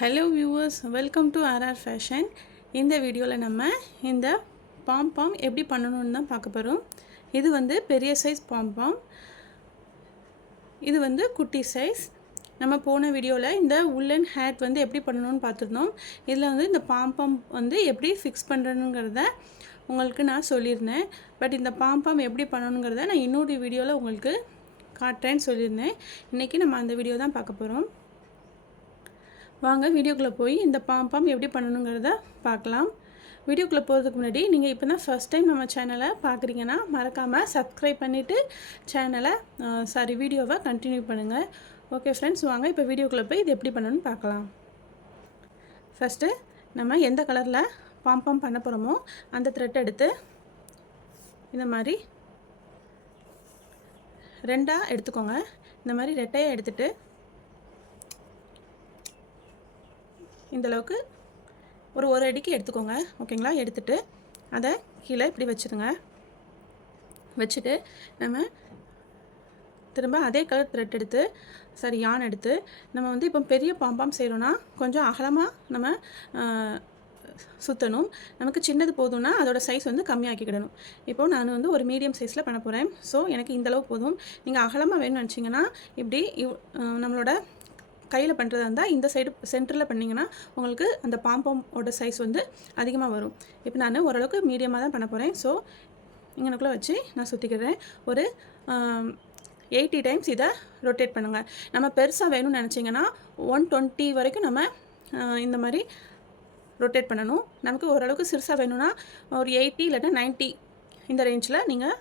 Hello viewers, welcome to RR fashion. இந்த வீடியோவில் நம்ம இந்த பாம் எப்படி பண்ணணும்னு தான் பார்க்க போகிறோம். இது வந்து பெரிய சைஸ் பாம், இது வந்து குட்டி சைஸ். நம்ம போன வீடியோவில் இந்த உல்லன் ஹேட் வந்து எப்படி பண்ணணும்னு பார்த்துருந்தோம். இதில் வந்து இந்த பாம் வந்து எப்படி ஃபிக்ஸ் பண்ணுறணுங்கிறத உங்களுக்கு நான் சொல்லியிருந்தேன். பட் இந்த பாம் எப்படி பண்ணணுங்கிறத நான் இன்னொரு வீடியோவில் உங்களுக்கு காட்டுறேன்னு சொல்லியிருந்தேன். இன்றைக்கி நம்ம அந்த வீடியோ தான் பார்க்க போகிறோம். வாங்க வீடியோக்குள்ளே போய் இந்த பாம் எப்படி பண்ணணுங்கிறத பார்க்கலாம். வீடியோக்குள்ளே போகிறதுக்கு முன்னாடி நீங்கள் இப்போ தான் ஃபஸ்ட் டைம் நம்ம சேனலை பார்க்குறீங்கன்னா மறக்காமல் சப்ஸ்கிரைப் பண்ணிவிட்டு வீடியோவை கண்டினியூ பண்ணுங்கள். ஓகே ஃப்ரெண்ட்ஸ், வாங்க இப்போ வீடியோக்குள்ளே போய் இது எப்படி பண்ணணும்னு பார்க்கலாம். ஃபஸ்ட்டு நம்ம எந்த கலரில் பாம் பண்ண போகிறோமோ அந்த த்ரெட் எடுத்து இந்த மாதிரி ரெண்டாக எடுத்துக்கோங்க. இந்த மாதிரி ரெட்டையாக எடுத்துகிட்டு இந்தளவுக்கு ஒரு அடிக்கு எடுத்துக்கோங்க. ஓகேங்களா? எடுத்துகிட்டு அதை கீழே இப்படி வச்சுருங்க. வச்சுட்டு நம்ம திரும்ப அதே கலர் த்ரெட் எடுத்து யான் எடுத்து நம்ம வந்து இப்போ பெரிய பாம் செய்கிறோன்னா கொஞ்சம் அகலமாக நம்ம சுற்றணும். நமக்கு சின்னது போதும்னா அதோடய சைஸ் வந்து கம்மியாக்கிக்கிடணும். இப்போது நான் வந்து ஒரு மீடியம் சைஸில் பண்ண போகிறேன். ஸோ எனக்கு இந்தளவு போதும். நீங்கள் அகலமாக வேணும்னு நினச்சிங்கன்னா இப்படி நம்மளோட கையில் பண்ணுறதா இருந்தால் இந்த சைடு சென்டரில் பண்ணிங்கன்னா உங்களுக்கு அந்த பாம்போட சைஸ் வந்து அதிகமாக வரும். இப்போ நான் ஓரளவுக்கு மீடியமாக தான் பண்ண போகிறேன். ஸோ இங்கனக்குள்ளே வச்சு நான் சுற்றிக்கிறேன். ஒரு 80 டைம்ஸ் இதை ரொட்டேட் பண்ணுங்கள். நம்ம பெருசாக வேணும்னு நினச்சிங்கன்னா 120 வரைக்கும் நம்ம இந்த மாதிரி ரொட்டேட் பண்ணணும். நமக்கு ஓரளவுக்கு சிறுசாக வேணும்னா ஒரு 80 இல்லைன்னா 90 இந்த ரேஞ்சில் நீங்கள்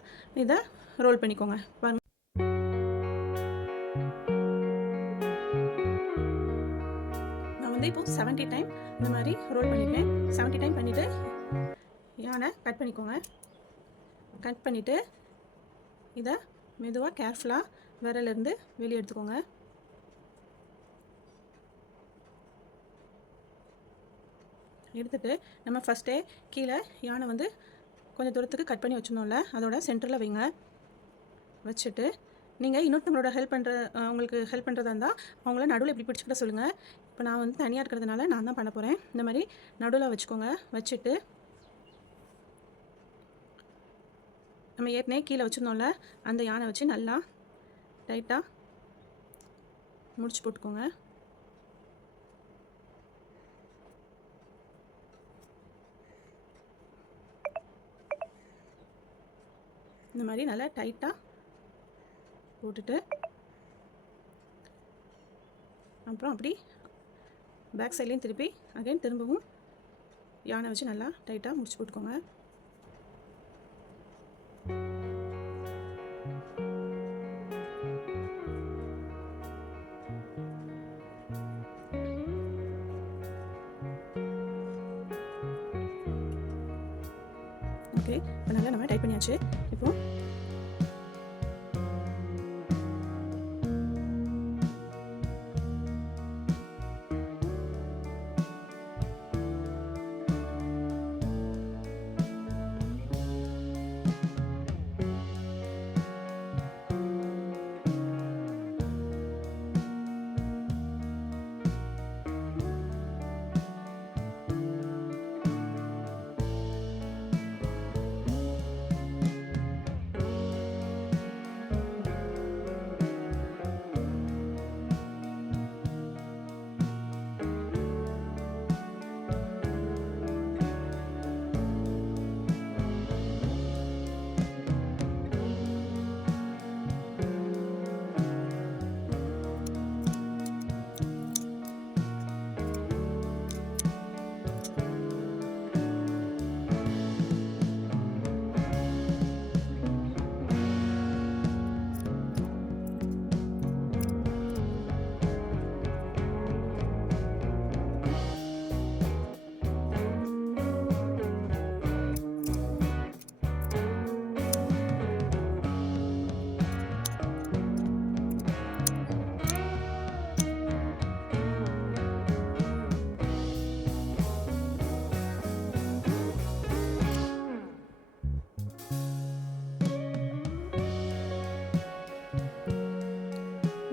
இதை ரோல் பண்ணிக்கோங்க. பாருங்கள், இப்போ 70 டைம் இந்த மாதிரி ரோல் பண்ணிப்பேன். 70 டைம் பண்ணிவிட்டு யானை கட் பண்ணிக்கோங்க. கட் பண்ணிவிட்டு இதை மெதுவாக கேர்ஃபுல்லாக விரலேருந்து வெளியே எடுத்துக்கோங்க. எடுத்துகிட்டு நம்ம ஃபஸ்ட்டே கீழே யானை வந்து கொஞ்சம் தூரத்துக்கு கட் பண்ணி வச்சுருந்தோம்ல, அதோட சென்டரில் வைங்க. வச்சுட்டு நீங்கள் இன்னொருத்தவங்களோட உங்களுக்கு ஹெல்ப் பண்ணுறதா இருந்தால் அவங்கள நடுவில் இப்படி பிடிச்சிக்கிட்ட சொல்லுங்கள். இப்போ நான் வந்து தனியாக இருக்கிறதுனால நான் தான் பண்ண போகிறேன். இந்த மாதிரி நடுவில் வச்சுக்கோங்க. வச்சுட்டு நம்ம ஏற்கனவே கீழே வச்சுருந்தோம்ல, அந்த யானை வச்சு நல்லா டைட்டாக முடிச்சு போட்டுக்கோங்க. இந்த மாதிரி நல்லா டைட்டாக போட்டுட்டு அப்புறம் அப்படி பேக் சைட்லேயும் திருப்பி அகைன் திரும்பவும் யானை வச்சு நல்லா டைட்டாக முடிச்சு போட்டுக்கோங்க. ஓகே, இப்போ நல்லா நம்ம டைட் பண்ணியாச்சு. இப்போ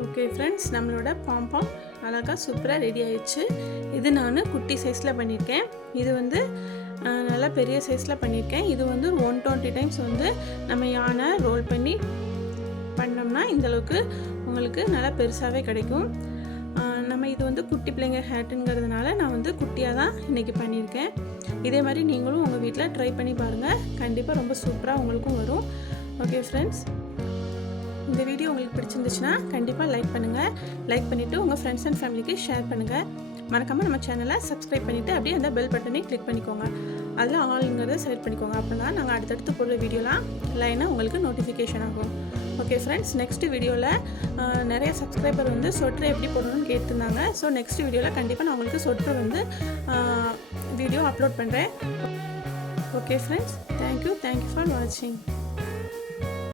ஓகே ஃப்ரெண்ட்ஸ், நம்மளோட பாம் அழகாக சூப்பராக ரெடி ஆயிடுச்சு. இது நான் குட்டி சைஸில் பண்ணியிருக்கேன். இது வந்து நல்லா பெரிய சைஸில் பண்ணியிருக்கேன். இது வந்து 120 டைம்ஸ் வந்து நம்ம யானை ரோல் பண்ணி பண்ணோம்னா இந்தளவுக்கு உங்களுக்கு நல்லா பெருசாகவே கிடைக்கும். நம்ம இது வந்து குட்டி பிள்ளைங்க ஹேட்டுங்கிறதுனால நான் வந்து குட்டியாக தான் இன்றைக்கி பண்ணியிருக்கேன். இதே மாதிரி நீங்களும் உங்கள் வீட்டில் ட்ரை பண்ணி பாருங்கள். கண்டிப்பாக ரொம்ப சூப்பராக உங்களுக்கும் வரும். ஓகே ஃப்ரெண்ட்ஸ், இந்த வீடியோ உங்களுக்கு பிடிச்சிருந்துச்சுன்னா கண்டிப்பாக லைக் பண்ணுங்கள். லைக் பண்ணிவிட்டு உங்கள் ஃப்ரெண்ட்ஸ் அண்ட் ஃபேமிலிக்கு ஷேர் பண்ணுங்கள். மறக்காமல் நம்ம சேனலை சப்ஸ்கிரைப் பண்ணிவிட்டு அப்படியே அந்த பெல் பட்டனையும் கிளிக் பண்ணிக்கோங்க. அதில் ஆல்ங்கிறத செலக்ட் பண்ணிக்கோங்க. அப்படின்னா நாங்கள் அடுத்தடுத்து போடுற வீடியோலாம் லைனாக உங்களுக்கு நோட்டிஃபிகேஷன் ஆகும். ஓகே ஃப்ரெண்ட்ஸ், நெக்ஸ்ட் வீடியோவில் நிறைய சப்ஸ்கிரைபர் வந்து சொட்டர் எப்படி போடணும்னு கேட்டிருந்தாங்க. ஸோ நெக்ஸ்ட் வீடியோவில் கண்டிப்பாக நான் உங்களுக்கு சொட்டர் வந்து வீடியோ அப்லோட் பண்ணுறேன். ஓகே ஃப்ரெண்ட்ஸ், தேங்க்யூ ஃபார் வாட்சிங்.